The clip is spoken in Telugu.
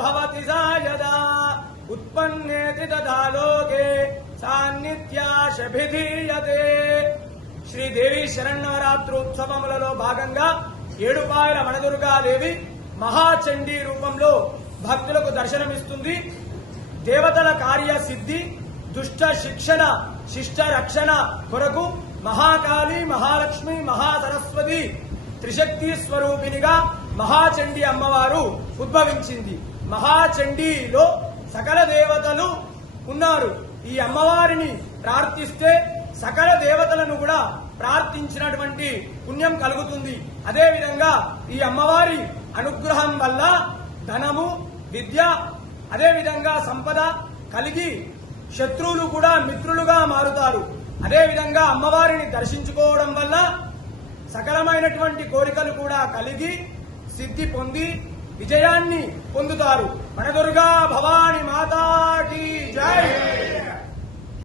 भवति सा यदा उत्पन्नेति तदा लोके सान्निध्याशभिधीयते। శ్రీదేవి శరన్నవరాత్రోత్సవములలో భాగంగా ఏడుపాయల వనదుర్గాదేవి మహాచండీ రూపంలో భక్తులకు దర్శనమిస్తుంది. దేవతల కార్య సిద్ధి, దుష్ట శిక్షణ, శిష్ట రక్షణ కొరకు మహాకాళి, మహాలక్ష్మి, మహాసరస్వతి త్రిశక్తి స్వరూపిణిగా మహాచండీ అమ్మవారు ఉద్భవించింది. మహాచండీలో సకల దేవతలు ఉన్నారు. ఈ అమ్మవారిని ప్రార్థిస్తే సకల దేవతలను కూడా ప్రార్థించినటువంటి పుణ్యం కలుగుతుంది. అదేవిధంగా ఈ అమ్మవారి అనుగ్రహం వల్ల ధనము, విద్య, అదేవిధంగా సంపద కలిగి శత్రువులు కూడా మిత్రులుగా మారుతారు. అదేవిధంగా అమ్మవారిని దర్శించుకోవడం వల్ల సకలమైనటువంటి కోరికలు కూడా కలిగి సిద్ధి పొంది విజయాన్ని పొందుతారు. వనదుర్గా భవాని మాతా